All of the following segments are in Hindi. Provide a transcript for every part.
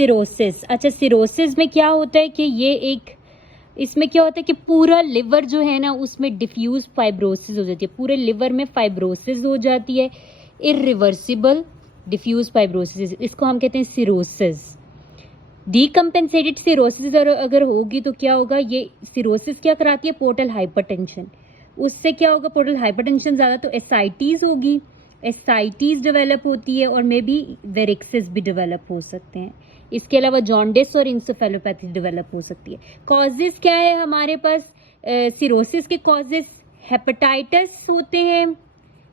सिरोसिस। अच्छा, सिरोसिस में क्या होता है कि ये एक, इसमें क्या होता है कि पूरा लिवर जो है ना उसमें डिफ्यूज फाइब्रोसिस हो जाती है, पूरे लिवर में फाइब्रोसिस हो जाती है, इरिवर्सिबल डिफ्यूज फाइब्रोसिस, इसको हम कहते हैं सिरोसिस। डीकम्पेंसेटेड सिरोसिस अगर होगी तो क्या होगा, ये सिरोसिस क्या कराती है, पोर्टल हाइपरटेंशन। उससे क्या होगा, पोर्टल हाइपरटेंशन ज़्यादा तो एसाइटीज होगी, एसाइटीज डेवलप होती है और मे बी वेरिक्सिस भी डेवलप हो सकते हैं। इसके अलावा जॉन्डिस और इंसेफेलोपैथी डेवलप हो सकती है। कॉजेस क्या है हमारे पास, सिरोसिस के कॉजेस हेपेटाइटिस होते हैं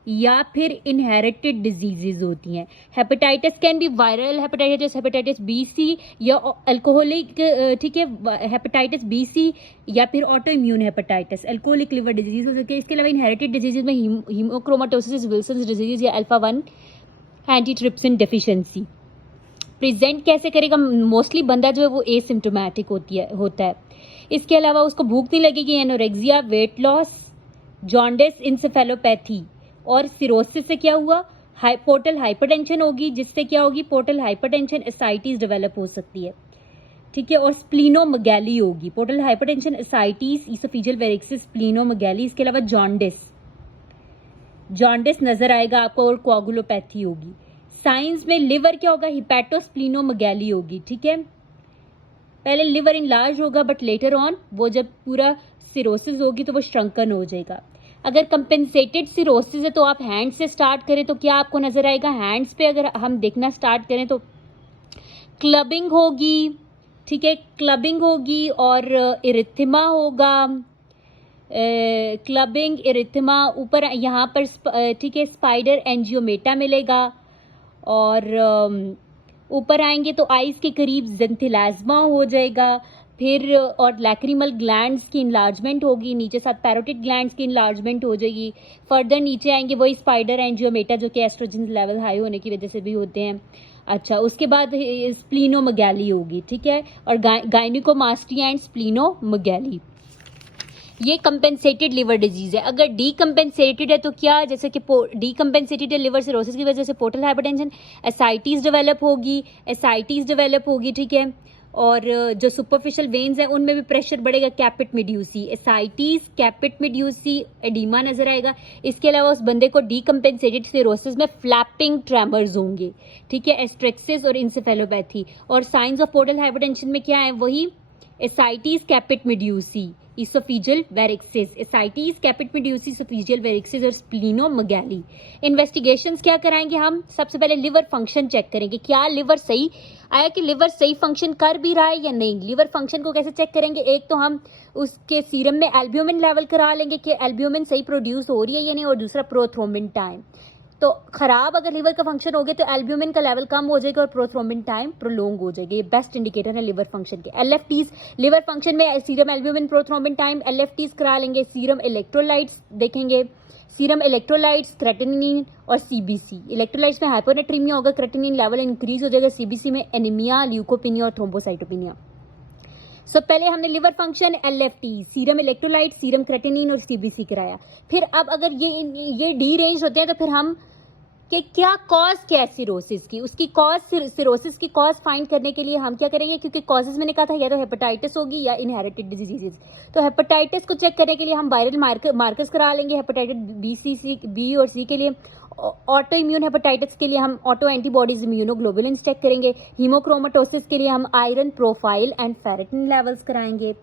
या फिर इनहेरिटेड डिजीजेज होती हैं। Hepatitis can be viral hepatitis, hepatitis B C या अल्कोहलिक, ठीक है, हेपेटाइटिस बी सी या फिर auto immune hepatitis, alcoholic liver disease हो सकती है। इसके अलावा इनहेरिटेड डिजीजेज में हीमोक्रोमाटोसिस, विल्सन्स डिजीज या अल्फा 1 एंटीट्रिप्सिन डेफिशिएंसी। प्रेजेंट कैसे करेगा, मोस्टली बंदा जो है वो एसिम्टोमेटिक होता है। इसके अलावा उसको भूख नहीं लगेगी, anorexia, weight loss, jaundice, encephalopathy और सिरोसिस से क्या हुआ, पोर्टल हाइपरटेंशन होगी, जिससे क्या होगी, पोर्टल हाइपरटेंशन, एसाइटीज डेवलप हो सकती है, ठीक है, और स्प्लीनोमेगैली होगी। Portal hypertension, ascites, oesophageal varices, splenomegaly. इसके अलावा जॉन्डिस नजर आएगा आपको और कोआगुलोपैथी होगी। साइंस में लिवर क्या होगा, हिपैटोस्प्लीनोमेगैली होगी, ठीक है। पहले लिवर इनलार्ज होगा बट लेटर ऑन वो जब पूरा सिरोसिस होगी तो वो श्रंकन हो जाएगा। अगर कंपेंसेटेड सिरोसिस है तो आप हैंड से स्टार्ट करें तो क्या आपको नजर आएगा, हैंड्स पे अगर हम देखना स्टार्ट करें तो क्लबिंग होगी, ठीक है, क्लबिंग होगी और इरिथमा होगा, क्लबिंग, इरिथमा, ऊपर यहाँ पर ठीक है स्पाइडर एंजियोमेटा मिलेगा और ऊपर आएंगे तो आइज के करीब जेंथिलाज्मा हो जाएगा, फिर और लैक्रिमल ग्लैंड्स की इनलार्जमेंट होगी, नीचे साथ पैरोटिड ग्लैंड्स की इनलार्जमेंट हो जाएगी। फर्दर नीचे आएंगे वही स्पाइडर एंजियोमेटा जो कि एस्ट्रोजन लेवल हाई होने की वजह से भी होते हैं। अच्छा, उसके बाद स्प्लीनोमेगैली होगी, ठीक है, और गायनिकोमास्टिया एंड स्प्लीनोमेगैली। ये कंपेंसेटेड लिवर डिजीज है। अगर डीकम्पेंसेटेड है तो क्या, जैसे कि डीकम्पेंसेटेड लिवर सिरोसिस की वजह से पोर्टल हाइपरटेंशन, एसाइटीज डेवलप होगी, ठीक है, और जो सुपरफिशियल वेन्स हैं उनमें भी प्रेशर बढ़ेगा, कैपिट मेड्यूसी, एसाइटीज, कैपिट मेड्यूसी, एडिमा नजर आएगा। इसके अलावा उस बंदे को डीकम्पेंसेटेड सिरोसिस में फ्लैपिंग ट्रेमर्स होंगे, ठीक है, एस्ट्रेक्सिस और इंसेफेलोपैथी। और साइंस ऑफ पोर्टल हाइपरटेंशन में क्या है, वही एसाइटीज, कैपिट मेड्यूसी, इसोफेजियल वेरिक्सिस, एसाइटीज, कैपिट मेड्यूसी, इसोफेजियल वेरिक्सिस और स्प्लीनोमेगैली। इन्वेस्टिगेशंस क्या कराएंगे हम, सबसे पहले लिवर फंक्शन चेक करेंगे, क्या लिवर सही आया कि लिवर सही फंक्शन कर भी रहा है या नहीं। लिवर फंक्शन को कैसे चेक करेंगे, एक तो हम उसके सीरम में एल्ब्यूमिन लेवल करा लेंगे कि एल्ब्यूमिन सही प्रोड्यूस हो रही है या नहीं, और दूसरा प्रोथ्रोम्बिन टाइम। तो खराब अगर लिवर का फंक्शन हो गया तो एल्ब्यूमिन का लेवल कम हो जाएगा और प्रोथ्रोम्बिन टाइम प्रोलोंग हो जाएगी। ये बेस्ट इंडिकेटर है लिवर फंक्शन के। एलएफटीज, लिवर फंक्शन में सीरम एल्ब्यूमिन, प्रोथ्रोम्बिन टाइम, एलएफटीज करा लेंगे। सीरम इलेक्ट्रोलाइट्स देखेंगे, सीरम इलेक्ट्रोलाइट्स, क्रेटिनिन और सीबीसी। इलेक्ट्रोलाइट्स में हाइपोनेट्रीमिया होगा, क्रेटिनिन लेवल इंक्रीज हो जाएगा, सीबीसी में एनीमिया, ल्यूकोपिनिया और थ्रोम्बोसाइटोपिनिया। सो पहले हमने liver function, LFT, serum electrolyte, serum creatinine और सीबीसी कराया। फिर अब अगर ये डी रेंज होते हैं तो फिर हम कि क्या कॉज क्या है सिरोसिस की, उसकी कॉज, सिरोसिस की कॉज फाइंड करने के लिए हम क्या करेंगे, क्योंकि कॉजेज मैंने कहा था या तो हेपेटाइटिस होगी या इनहेरिटेड डिजीजेज। तो हेपेटाइटिस को चेक करने के लिए हम वायरल मार्कर्स करा लेंगे, हेपेटाइटिस बी और सी के लिए। ऑटो इम्यून हेपेटाइटिस के लिए हम ऑटो एंटीबॉडीज, इम्यूनोग्लोबुलिन्स चेक करेंगे। हीमोक्रोमाटोसिस के लिए हम iron profile and ferritin levels कराएंगे,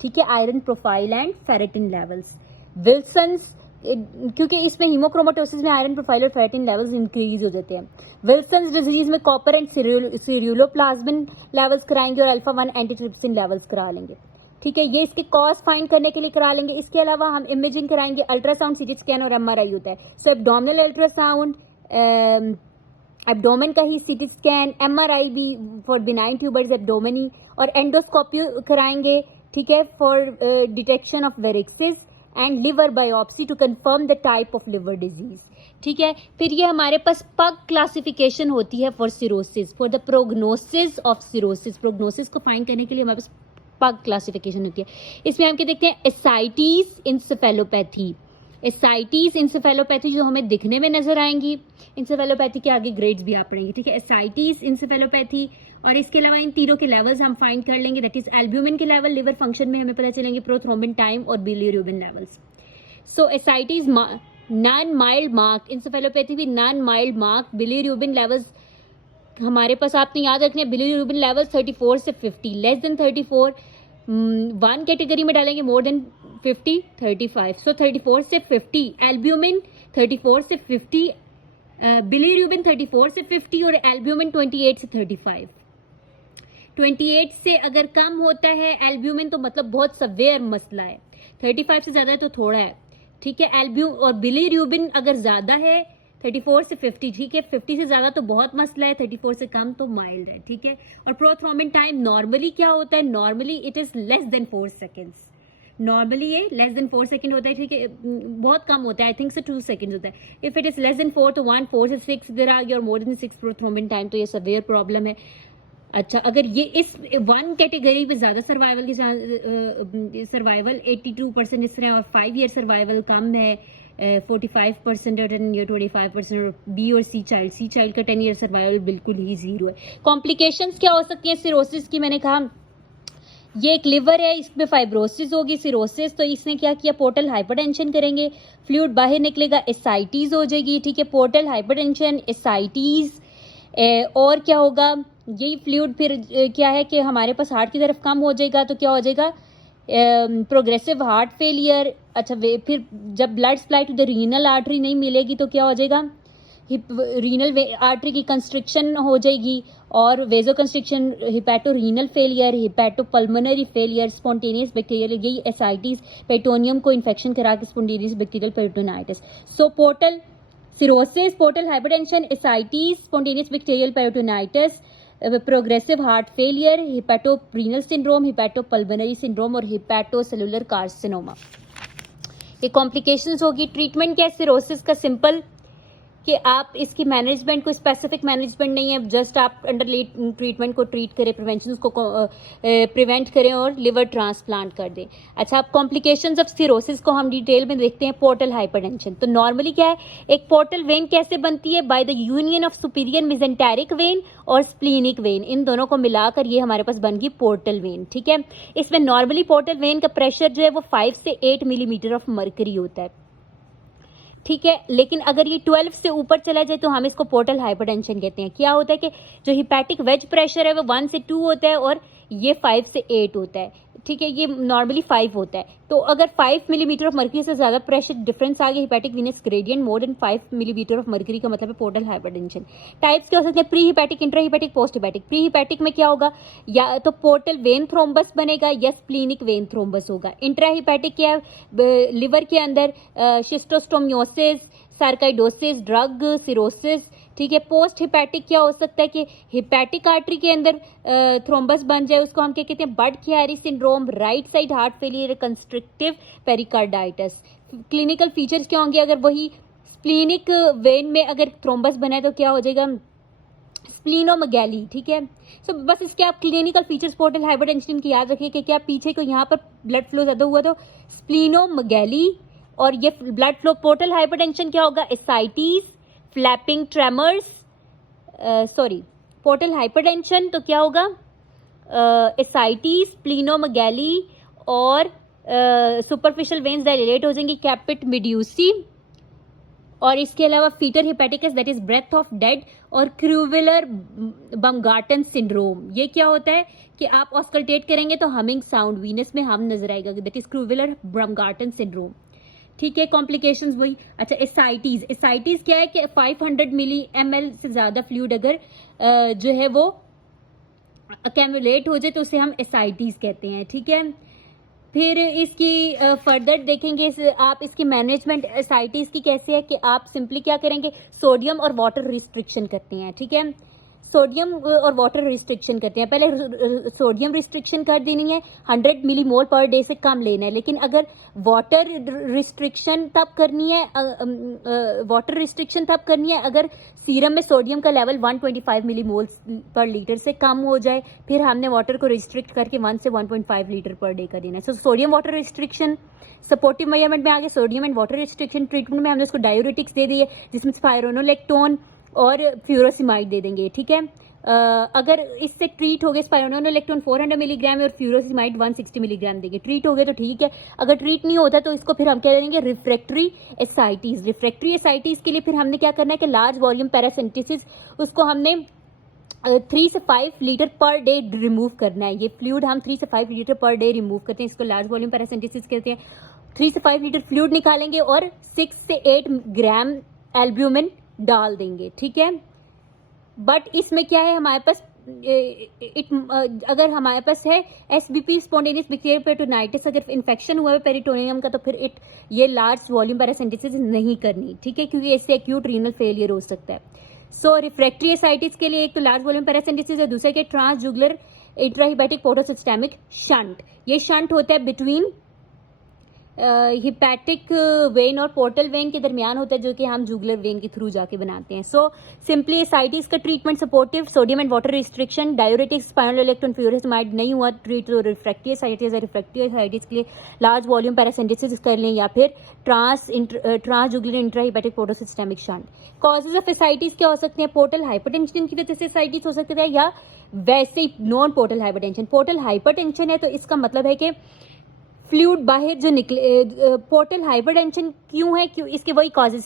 ठीक है, iron profile and ferritin levels. Wilson's, क्योंकि इसमें हीमोक्रोमाटोसिस में आयरन प्रोफाइल और फेरेटिन लेवल्स इंक्रीज हो जाते हैं। विल्सन्स डिजीज में कॉपर एंड सीरियोलोप्लाज्मिन लेवल्स कराएंगे और अल्फा 1 एंटीट्रिप्सिन लेवल्स करा लेंगे, ठीक है, ये इसके कॉज फाइंड करने के लिए करा लेंगे। इसके अलावा हम इमेजिंग कराएंगे, अल्ट्रासाउंड, सीटी स्कैन और एमआरआई होता है। सो एब्डोमिनल अल्ट्रासाउंड, एब्डोमेन का ही सीटी स्कैन, एमआरआई भी फॉर बिनाइन ट्यूबर्स एब्डोमेनी, और एंडोस्कोपी कराएंगे, ठीक है, for detection of varices and liver biopsy to confirm the type of liver disease, ठीक है। फिर ये हमारे पास पग क्लासिफिकेशन होती है for cirrhosis, for the prognosis of cirrhosis. Prognosis को फाइंड करने के लिए हमारे पास पग क्लासिफिकेशन होती है। इसमें हम क्या देखते हैं, एसाइटीज, इंसेफेलोपैथी। एसाइटीज, इंसेफेलोपैथी जो हमें दिखने में नजर आएंगी, इंसेफेलोपैथी के आगे ग्रेड्स भी आप पढ़ेंगे, ठीक है। एसाइटीज, इंसेफेलोपैथी और इसके अलावा इन तीनों के लेवल्स हम फाइंड कर लेंगे, दैट इज एल्ब्यूमिन के लेवल, लिवर फंक्शन में हमें पता चलेंगे, प्रोथ्रोम्बिन टाइम और बिलिरुबिन लेवल्स। सो एसाइटीज नॉन माइल्ड मार्क, इंसेफेलोपैथी भी non mild mark, bilirubin levels हमारे पास आपने याद रखने हैं, बिलिरुबिन लेवल 34 से 50, लेस देन 34 वन कैटेगरी में डालेंगे, मोर देन 50 35। सो 34 से 50 एल्ब्यूमिन, 34 से 50 बिलिरुबिन, 34 से 50 और एल्ब्यूमिन 28 से 35। 28 से अगर कम होता है एल्ब्यूमिन तो मतलब बहुत सवेयर मसला है, 35 से ज़्यादा है तो थोड़ा है, ठीक है। और बिलिरुबिन अगर ज़्यादा है 34 से 50, ठीक है, 50 से ज़्यादा तो बहुत मसला है, 34 से कम तो माइल्ड है, ठीक है। और प्रोथ्रोम्बिन टाइम नॉर्मली क्या होता है, normally it is less than 4 seconds, normally ये लेस देन 4 सेकेंड होता है, ठीक है, बहुत कम होता है, आई थिंक से 2 सेकेंड होता है। If it is less than 4 तो 1, 4 से 6 इधर आ गया, और मोर देन 6 प्रोथ्रोम्बिन टाइम तो ये सवेयर प्रॉब्लम है। अच्छा, अगर ये इस वन कैटेगरी पे ज़्यादा सर्वाइवल की सर्वाइवल 82% इस तरह, और 5 ईयर सर्वाइवल कम है 45% और 10 ईयर 25%, और बी और सी चाइल्ड का 10 ईयर सर्वाइवल बिल्कुल ही 0 है। कॉम्प्लिकेशंस क्या हो सकती हैं सिरोसिस की, मैंने कहा ये एक लिवर है, इसमें फाइब्रोसिस होगी, सिरोसिस, तो इसने क्या किया, पोर्टल हाइपरटेंशन करेंगे, फ्लूइड बाहर निकलेगा, एसाइटीज हो जाएगी, ठीक है, पोर्टल हाइपरटेंशन, एसाइटीज, और क्या होगा, यही फ्लूइड फिर क्या है कि हमारे पास हार्ट की तरफ कम हो जाएगा, तो क्या हो जाएगा, प्रोग्रेसिव हार्ट फेलियर। अच्छा, फिर जब blood supply to the renal artery नहीं मिलेगी तो क्या हो जाएगा, रीनल आर्टरी की कंस्ट्रिक्शन हो जाएगी, और vaso constriction, hepato renal failure, hepato pulmonary failure, spontaneous bacterial, यही एसाइटिस, पेटोनियम को इन्फेक्शन करा के spontaneous bacterial peritonitis. So portal cirrhosis, portal hypertension, ascites, spontaneous bacterial peritonitis, progressive heart failure, hepatorenal syndrome, hepatopulmonary syndrome और हिपैटोसेलुलर कार्सिनोमा, ये कॉम्प्लिकेशंस होगी। ट्रीटमेंट क्या है सिरोसिस का, सिंपल कि आप इसकी मैनेजमेंट, कोई स्पेसिफिक मैनेजमेंट नहीं है, जस्ट आप अंडर ट्रीटमेंट को ट्रीट करें, प्रिवेंशन को प्रिवेंट करें और लिवर ट्रांसप्लांट कर दें। अच्छा, अब कॉम्प्लिकेशंस ऑफ सिरोसिस को हम डिटेल में देखते हैं। पोर्टल हाइपरटेंशन, तो नॉर्मली क्या है, एक पोर्टल वेन कैसे बनती है, by the union of superior mesenteric when और स्प्लीनिक वेन, इन दोनों को मिलाकर ये हमारे पास बन गई पोर्टल वेन, ठीक है। इसमें नॉर्मली पोर्टल वेन का प्रेशर जो है वो 5 से 8 मिलीमीटर ऑफ मर्करी होता है, ठीक है, लेकिन अगर ये 12 से ऊपर चला जाए तो हम इसको पोर्टल हाइपरटेंशन कहते हैं। क्या होता है कि जो हिपैटिक वेज प्रेशर है वो 1 से 2 होता है और ये 5 से 8 होता है, ठीक है, ये नॉर्मली 5 होता है। तो अगर 5 मिलीमीटर ऑफ मर्करी से ज़्यादा प्रेशर डिफरेंस आ गया, hepatic Venus gradient more than 5 millimetre of mercury का मतलब है पोर्टल हाइपरटेंशन। टाइप्स क्या हो सकते हैं, pre hepatic, intra hepatic, post hepatic. Pre hepatic में क्या होगा, या तो पोर्टल वेन थ्रोम्बस बनेगा या स्प्लीनिक वेन थ्रोम्बस होगा। इंट्रा हिपैटिक क्या है, लिवर के अंदर शिस्टोस्टोमियोसिस, सार्काइडोसिस, ड्रग, सिरोसिस, ठीक है। पोस्ट हिपैटिक क्या हो सकता है कि हिपैटिक आर्टरी के अंदर थ्रोम्बस बन जाए, उसको हम क्या कहते हैं, Budd Chiari syndrome, right side heart failure, constrictive pericarditis. Clinical features क्या होंगे, अगर वही स्प्लीनिक वेन में अगर थ्रोम्बस बना है तो क्या हो जाएगा, स्प्लीनोमेगैली, ठीक है। सो बस इसके आप क्लिनिकल फीचर्स पोर्टल हाइपरटेंशन की याद रखिए कि क्या पीछे को यहाँ पर ब्लड फ्लो ज़्यादा हुआ तो स्प्लीनोमेगैली, और ये ब्लड फ्लो पोर्टल हाइपरटेंशन क्या होगा, ascites, flapping tremors, sorry portal hypertension तो क्या होगा, एसाइटीज, स्प्लीनोमेगैली और सुपरफिशियल वेन्स डायलेट हो जाएंगी, कैपिट मेड्यूसी, और इसके अलावा fetor hepaticus that is breath of dead, और क्रूविलर बमगार्टन सिंड्रोम। ये क्या होता है कि आप ऑस्कल्टेट करेंगे तो हमिंग साउंड वीनस में हम नजर आएगा, दैट इज क्रूविलर बमगार्टन सिंड्रोम, ठीक है। कॉम्प्लिकेशंस वही। अच्छा, एसाइटीज क्या है कि 500 मिली ml से ज़्यादा फ्लूइड अगर जो है वो अकेमुलेट हो जाए तो उसे हम एसाइटीज कहते हैं, ठीक है। फिर इसकी फर्दर देखेंगे आप इसकी मैनेजमेंट एसाइटीज की कैसे है कि आप सिंपली क्या करेंगे, सोडियम और वाटर रिस्ट्रिक्शन करते हैं, ठीक है। सोडियम और वाटर रिस्ट्रिक्शन करते हैं, पहले सोडियम रिस्ट्रिक्शन कर देनी है, 100 मिलीमोल पर डे से कम लेना है। लेकिन अगर वाटर रिस्ट्रिक्शन तब करनी है, अगर सीरम में सोडियम का लेवल 125 मिलीमोल पर लीटर से कम हो जाए, फिर हमने वाटर को रिस्ट्रिक्ट करके 1 से 1.5 लीटर पर डे का देना है। So sodium water restriction supportive measurement में आगे, sodium and water restriction treatment में हमने उसको डायूरेटिक्स दे दिए जिसमें स्पाइरोनोलेक्टोन और फ्यूरोसिमाइड दे देंगे, ठीक है। अगर इससे ट्रीट हो गए स्पाइरोनोलेक्टोन 400 मिलीग्राम और फ्यूरोसिमाइड 160 मिलीग्राम देंगे। ट्रीट हो गए तो ठीक है, अगर ट्रीट नहीं होता तो इसको फिर हम क्या देंगे, रिफ्रैक्टरी एसाइटिस। रिफ्रैक्टरी एसाइटिस के लिए फिर हमने क्या करना है कि लार्ज वॉल्यूम पैरासिंथिसिस, उसको हमने 3 से 5 लीटर पर डे रिमूव करना है। ये फ्लूइड हम 3 से 5 लीटर पर डे रिमूव करते हैं, इसको लार्ज वॉल्यूम पैरासिंथिसिस कहते हैं। 3 से 5 लीटर फ्लूइड निकालेंगे और 6 से 8 ग्राम एल्ब्यूमिन डाल देंगे, ठीक है। बट इसमें क्या है हमारे पास, अगर हमारे पास है SBP स्पॉन्टेनियस बैक्टीरियल पेरिटोनाइटिस, अगर इन्फेक्शन हुआ है पेरिटोनियम का, तो फिर ये लार्ज वॉल्यूम पैरासिंथिसिस नहीं करनी, ठीक है, क्योंकि इससे एक्यूट रीनल फेलियर हो सकता है। सो रिफ्रैक्टरी एसाइटिस के लिए एक तो लार्ज वॉल्यूम पैरासिंथिसिस है, दूसरे के ट्रांसजुगुलर इंट्राहिपैटिक पोर्टोसिस्टेमिक शंट। ये शंट होता है बिटवीन हिपैटिक वेन और पोर्टल वेन के दरमियान होता है, जो कि हम जुगुलर वेन के थ्रू जाके बनाते हैं। सो सिंपली एसाइटिस का treatment supportive, sodium and water restriction, diuretics, स्पाइरोलेक्टोन furosemide नहीं हुआ ट्रीट तो रिफ्रैक्टरी एसाइटिस है। रिफ्रैक्टरी एसाइटिस के लिए लार्ज वॉल्यूम पैरासिंथिसिस कर लें या फिर ट्रांसजुगुलर इंट्राहिपैटिक पोर्टोसिस्टेमिक शंट। कॉजेज ऑफ एसाइटिस क्या हो सकते हैं, पोर्टल हाइपरटेंशन की वजह से एसाइटिस हो सकता है, या वैसे ही non portal hypertension. Portal hypertension है तो इसका मतलब है कि फ्लूइड बाहर जो निकले। पोर्टल हाइपरटेंशन क्यों है, क्यों, इसके वही कॉजेज,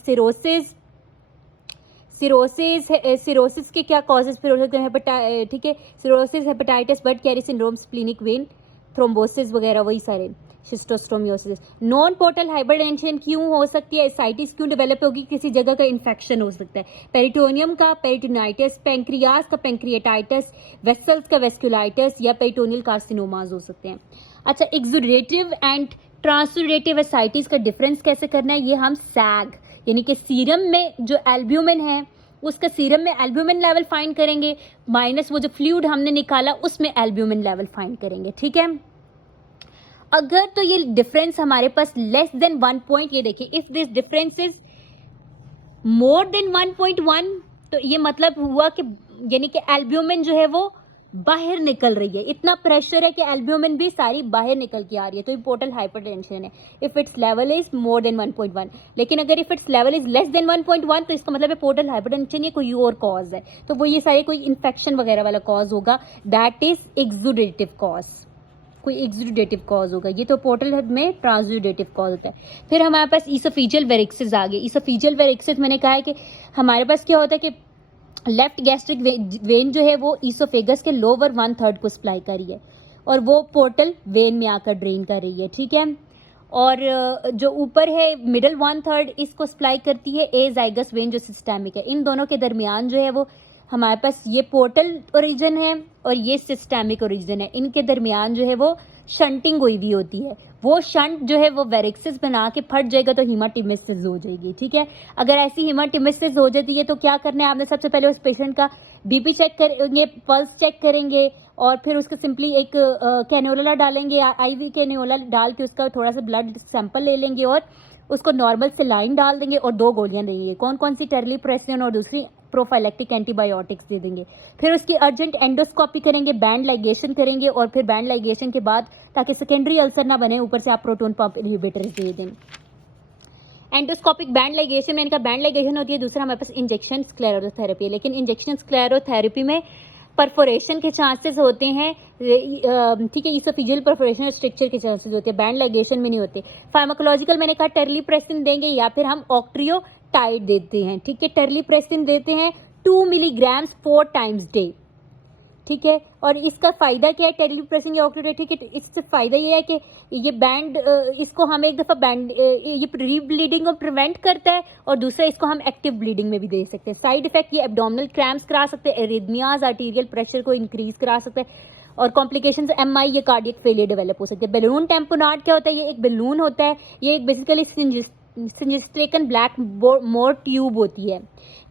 सिरोसिस के क्या कॉजेज फिर हो सकते हैं, ठीक है, cirrhosis, hepatitis, but carry syndrome, splenic vein thrombosis वगैरह, वही सारे, शिस्टोस्टोमियोसिस। नॉन पोर्टल हाइपरटेंशन क्यों हो सकती है, एसाइटिस क्यों डेवलप होगी, किसी जगह का इन्फेक्शन हो सकता है, पेरिटोनियम का पेरिटोनाइटिस, पैंक्रियास का पैंक्रियाटाइटिस, वेसल्स का वेस्कुलाइटिस, या पेरिटोनियल कार्सिनोमास हो सकते हैं। अच्छा, एक्सुडेटिव एंड ट्रांसुडेटिव एसाइटिस का डिफरेंस कैसे करना है, ये हम सैग यानी कि सीरम में जो एल्ब्यूमिन है उसका सीरम में एल्ब्यूमिन लेवल फाइंड करेंगे, माइनस वो जो फ्लूइड हमने निकाला उसमें एल्ब्यूमिन लेवल फाइंड करेंगे, ठीक है। अगर तो ये डिफरेंस हमारे पास लेस देन 1 पॉइंट, ये देखिए, if this difference is more than 1.1, तो ये मतलब हुआ कि यानी कि एल्ब्यूमिन जो है वो बाहर निकल रही है, इतना प्रेशर है कि एल्ब्यूमिन भी सारी बाहर निकल के आ रही है, तो ये पोर्टल हाइपरटेंशन है। If it's level is more than 1.1, लेकिन अगर if it's level is less than 1.1 तो इसका मतलब है पोर्टल हाइपरटेंशन, ये कोई और कॉज है, तो वो ये सारे कोई इन्फेक्शन वगैरह वाला कॉज होगा, दैट इज एक्सुडेटिव कॉज, कोई एक्सुडेटिव कॉज होगा। ये तो पोर्टल में ट्रांसुडेटिव कॉज होता है। फिर हमारे पास ईसोफेजियल वेरिक्सिस आ गए। ईसोफेजियल वेरिक्सिस मैंने कहा है कि हमारे पास क्या होता है कि लेफ्ट गैस्ट्रिक वेन जो है वो ईसोफेगस के लोअर 1/3 को सप्लाई कर रही है और वो पोर्टल वेन में आकर ड्रेन कर रही है, ठीक है। और जो ऊपर है मिडल 1/3 इसको सप्लाई करती है एजाइगस वेन जो सिस्टेमिक है। इन दोनों के दरमियान जो है वो हमारे पास ये पोर्टल ओरिजिन है और ये सिस्टेमिक ओरिजिन है, इनके दरमियान जो है वो शंटिंग हुई हुई होती है। वो शंट जो है वो वेरिक्सिस बना के फट जाएगा तो हीमाटिमिसिस हो जाएगी, ठीक है। अगर ऐसी हीमाटिमिसिस हो जाती है तो क्या करना है आपने, सबसे पहले उस पेशेंट का बीपी चेक करेंगे, पल्स चेक करेंगे और फिर उसका सिंपली एक कैन्योला डालेंगे, आईवी कैन्योला डाल के उसका थोड़ा सा ब्लड सैंपल ले लेंगे और उसको नॉर्मल सेलाइन डाल देंगे और 2 गोलियां देंगे, कौन कौन सी, टेरलीप्रेसिन और दूसरी प्रोफाइलेक्टिक एंटीबायोटिक्स दे देंगे। फिर उसकी अर्जेंट एंडोस्कोपी करेंगे, बैंड लाइगेशन करेंगे और फिर बैंड लाइगेशन के बाद ताकि सेकेंडरी अल्सर ना बने ऊपर से आप प्रोटोन पंप इनहिबिटर दे दें। एंडोस्कोपिक बैंड लाइगेशन में इनका बैंड लाइगेशन होती है, दूसरा हमारे पास इंजेक्शन स्क्लेरोथेरेपी है, लेकिन इंजेक्शन स्क्लेरोथेरेपी में परफोरेशन के चांसेस होते हैं, ठीक है, ईसोफेजियल परफोरेशन और स्ट्रक्चर के चांसेस होते हैं, बैंड लाइगेशन में नहीं होते। फार्माकोलॉजिकल मैंने कहा टेरलीप्रेसिन देंगे या फिर हम ऑक्ट्रियोटाइड देते हैं, ठीक है। टेरलीप्रेसिन देते हैं 2 मिलीग्राम्स 4 टाइम्स डे, ठीक है। और इसका फायदा क्या है टेरलीप्रेसिन या ऑक्ट्रियोटाइड, ठीक है, इससे फायदा ये है कि ये बैंड, इसको हम एक दफ़ा बैंड, ये प्री ब्लीडिंग को प्रिवेंट करता है और दूसरा इसको हम एक्टिव ब्लीडिंग में भी दे सकते हैं। साइड इफेक्ट ये एब्डोमिनल क्रैम्प्स करा सकते हैं, एरिथमियाज, आर्टीरियल प्रेशर को इंक्रीज करा सकते हैं और कॉम्प्लिकेशंस MI या कार्डियक फेलियर डेवलप हो सकते हैं। बैलून टेम्पोनाड क्या होता है, ये एक बैलून होता है, ये एक बेसिकली सिंजिस्ट्रेकन ब्लैक मोर ट्यूब होती है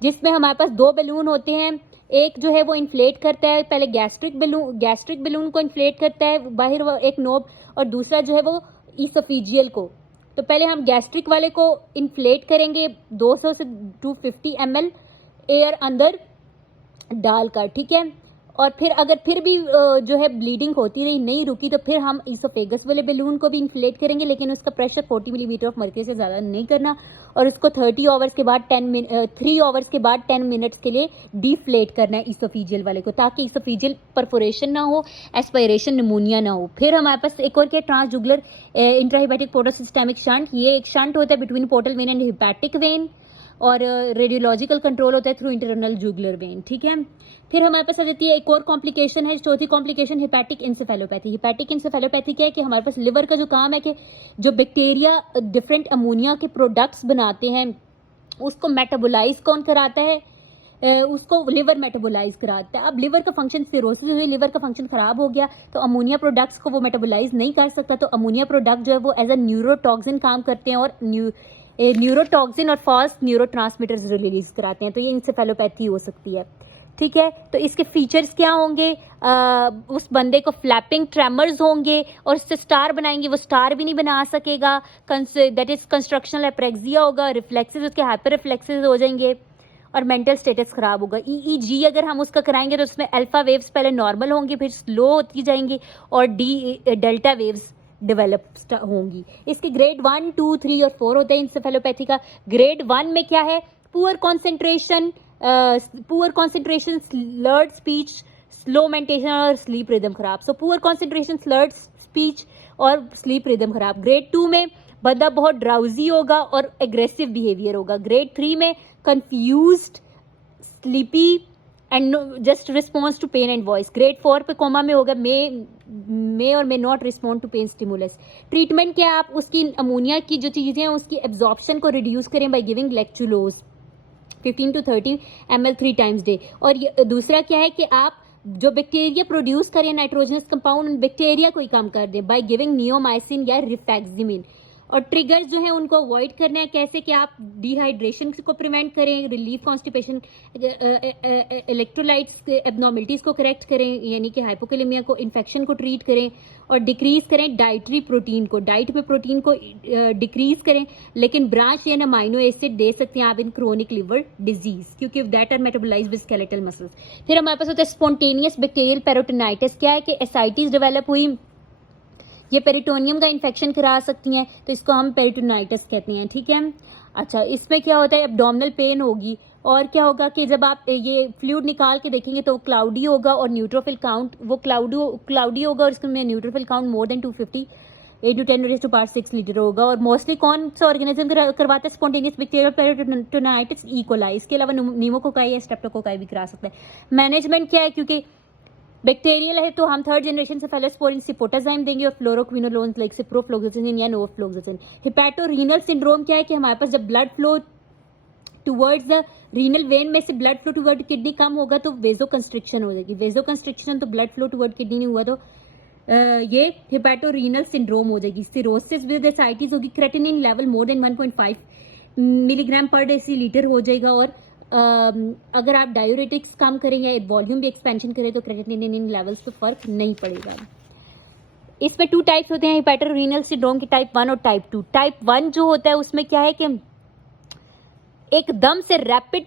जिसमें हमारे पास 2 बैलून होते हैं, एक जो है वो इन्फ्लेट करता है, पहले गैस्ट्रिक बैलून को इन्फ्लेट करता है बाहर वो एक नोब, और दूसरा जो है वो ईसोफेजियल को। तो पहले हम गैस्ट्रिक वाले को इन्फ्लेट करेंगे 200 से 250 ml एयर अंदर डालकर, ठीक है। और फिर अगर फिर भी जो है ब्लीडिंग होती रही, नहीं रुकी, तो फिर हम इसोफेगस वाले बैलून को भी इन्फ्लेट करेंगे, लेकिन उसका प्रेशर 40 मिलीमीटर ऑफ मर्क्यूरी से ज़्यादा नहीं करना, और उसको 3 आवर्स के बाद 10 मिनट्स के लिए डिफ्लेट करना है इसोफीजियल वाले को, ताकि इसोफीजियल परफोरेशन ना हो, एस्पायरेशन, निमोनिया ना हो। फिर हमारे पास एक और क्या, ट्रांसजुगुलर इंट्राहिपैटिक पोर्टोसिस्टेमिक शंट। ये एक शंट होता है between portal vein and hepatic vein, और रेडियोलॉजिकल कंट्रोल होता है थ्रू इंटरनल जुगुलर वेन, ठीक है। फिर हमारे पास आ जाती है एक और कॉम्प्लिकेशन है, चौथी complication hepatic encephalopathy. Hepatic encephalopathy क्या है कि हमारे पास लिवर का जो काम है कि जो बैक्टीरिया डिफरेंट अमोनिया के प्रोडक्ट्स बनाते हैं उसको मेटाबोलाइज कौन कराता है, उसको लिवर मेटाबोलाइज कराता है। अब लिवर का फंक्शन, सिरोसिस हुई, लिवर का फंक्शन खराब हो गया, तो अमोनिया प्रोडक्ट्स को वो मेटाबोलाइज नहीं कर सकता, तो अमोनिया प्रोडक्ट जो है वो एज अ न्यूरोटॉक्सिन काम करते हैं और न्यूरोटॉक्सिन और फॉल्स न्यूरोट्रांसमीटर्स रिलीज कराते हैं, तो ये इंसेफेलोपैथी हो सकती है, ठीक है। तो इसके फीचर्स क्या होंगे, उस बंदे को फ्लैपिंग ट्रेमर्स होंगे, और उससे स्टार बनाएंगे, वो स्टार भी नहीं बना सकेगा, दैट इज कंस्ट्रक्शनल एप्रेक्सिया होगा, रिफ्लेक्सेस उसके हाइपर रिफ्लेक्सेस हो जाएंगे, और मेंटल स्टेटस खराब होगा। ईईजी अगर हम उसका कराएंगे तो उसमें अल्फा वेव्स पहले नॉर्मल होंगी, फिर स्लो होती जाएंगी, और डेल्टा वेव्स डेवलप होंगी। इसके ग्रेड 1, 2, 3 और 4 होते हैं इंसेफेलोपैथी का। ग्रेड 1 में क्या है, poor concentration, slurred speech, slow मेंटेशन और स्लीप रिदम खराब। So poor concentration, slurred speech और स्लीप रिदम खराब। ग्रेड 2 में बंदा बहुत ड्राउजी होगा और एग्रेसिव बिहेवियर होगा। ग्रेड 3 में confused, sleepy and just response to pain and voice. Grade 4 पे कोमा में होगा, मे और may not respond to pain stimulus. Treatment क्या है, आप उसकी अमोनिया की जो चीज़ें हैं उसकी एब्जॉर्प्शन को रिड्यूस करें by giving lactulose 15 to 30 ml 3 times day. और ये दूसरा क्या है कि आप जो बैक्टीरिया प्रोड्यूस करें नाइट्रोजनस कंपाउंड, बैक्टीरिया को ही कम कर दें बाय गिविंग नियोमाइसिन या रिफैक्सिमिन। और ट्रिगर्स जो है उनको अवॉइड करना है, कैसे कि आप डिहाइड्रेशन को प्रिवेंट करें, रिलीफ कॉन्स्टिपेशन, इलेक्ट्रोलाइट्स एबनॉर्मलिटीज़ को करेक्ट करें, यानी कि हाइपोकैलेमिया को, इन्फेक्शन को ट्रीट करें, और डिक्रीज करें डाइटरी प्रोटीन को, डाइट में प्रोटीन को डिक्रीज करें, लेकिन ब्रांच या अमाइनो एसिड दे सकते हैं आप इन क्रोनिक लिवर डिजीज, क्योंकि that are metabolise with skeletal muscles. फिर हमारे पास होता है स्पॉन्टेनियस बैक्टीरियल पेरिटोनाइटिस। क्या है कि एसाइटिस डेवलप हुई, ये पेरिटोनियम का इन्फेक्शन करा सकती हैं, तो इसको हम पेरिटोनाइटिस कहते हैं, ठीक है। अच्छा, इसमें क्या होता है, एब्डोमिनल पेन होगी, और क्या होगा कि जब आप ये फ्लूइड निकाल के देखेंगे तो क्लाउडी होगा, और न्यूट्रोफिल काउंट वो क्लाउडी होगा, और इसमें neutrophil count more than 250 8 to 10 raised to power 6 litre होगा। और मोस्टली कौन सा ऑर्गेनिज्म करवाता है spontaneous bacterial peritonitis? E coli. इसके अलावा नीमोकोकाई या स्ट्रेप्टोकोकाई भी करा सकता है। मैनेजमेंट क्या है, क्योंकि बैक्टीरियल है तो हम 3rd जनरेशन से फेलोस्पोरिन सिपोटाजाइम देंगे, और फ्लोरोक्विनोलोन्स लाइक सिप्रोफ्लोक्सासिन या नोफ्लोक्सासिन। हिपैटोरीनल सिंड्रोम क्या है कि हमारे पास जब blood flow towards the renal vein में से ब्लड फ्लो टुवर्ड किडनी कम होगा तो वेजो कंस्ट्रिक्शन हो जाएगी। वेजो कंस्ट्रिक्शन तो ब्लड फ्लो टुवर्ड किडनी नहीं हुआ तो ये हिपैटोरीनल सिंड्रोम हो जाएगी। सिरोसिस विद एसाइटिस होगी, creatinine level more than 1.5 milligram per decilitre हो जाएगा। और अगर आप डायूरेटिक्स कम करें या वॉल्यूम भी एक्सपेंशन करें तो क्रेटिनिन लेवल्स पे फर्क नहीं पड़ेगा। इसमें 2 टाइप्स होते हैं हिपैटोरीनल सिंड्रोम की, टाइप 1 और टाइप 2। टाइप 1 जो होता है उसमें क्या है कि एकदम से रैपिड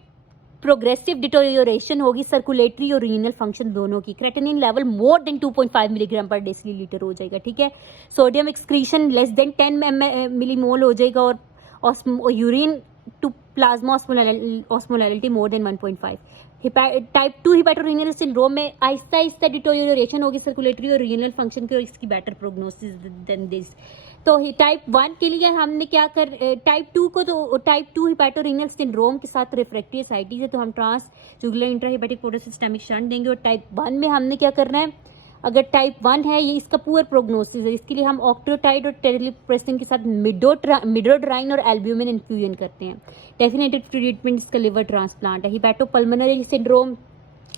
प्रोग्रेसिव डिटोरियोरेशन होगी सर्कुलेटरी और रीनल फंक्शन दोनों की। Creatinine level more than 2.5 milligram per decilitre हो जाएगा, ठीक है। Sodium excretion less than 10 millimole हो जाएगा, और urine to plasma osmolarity more than 1.5। Type 2 hepatorenal syndrome में आहिस्ता आहिस्ता डिटोरियोरेशन होगी सर्कुलेटरी और रीनल फंक्शन की, और इसकी बेटर प्रोग्नोसिस देन दिस। तो टाइप 1 के लिए हमने क्या टाइप 2 को, तो टाइप 2 हिपैटोरीनल सिंड्रोम के साथ रिफ्रैक्टरी एसाइटिस है तो हम ट्रांसजुगुलर इंट्राहिपैटिक पोर्टोसिस्टेमिक शंट देंगे। और टाइप 1 में हमने क्या करना है, अगर टाइप 1 है ये इसका पुअर प्रोग्नोसिस है, इसके लिए हम ऑक्ट्रोटाइड और टेरिलिप्रेसिन के साथ मिडोड्राइन और एल्ब्यूमिन इन्फ्यूजन करते हैं। डेफिनेटिव ट्रीटमेंट इसका लिवर ट्रांसप्लांट है। हिपैटोपल्मोनरी सिंड्रोम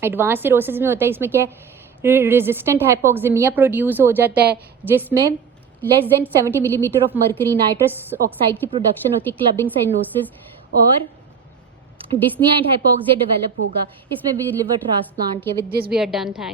एडवांस सिरोसिस में होता है। इसमें क्या है, रेजिस्टेंट हाइपोक्सीमिया प्रोड्यूस हो जाता है, जिसमें less than 70 millimetre of mercury nitrous oxide की प्रोडक्शन होती है, क्लबिंग साइनोसिस और डिस्निया एंड हाइपोक्सिया डेवलप होगा। इसमें भी लिवर ट्रांसप्लांट किया। With this we are done. Thanks.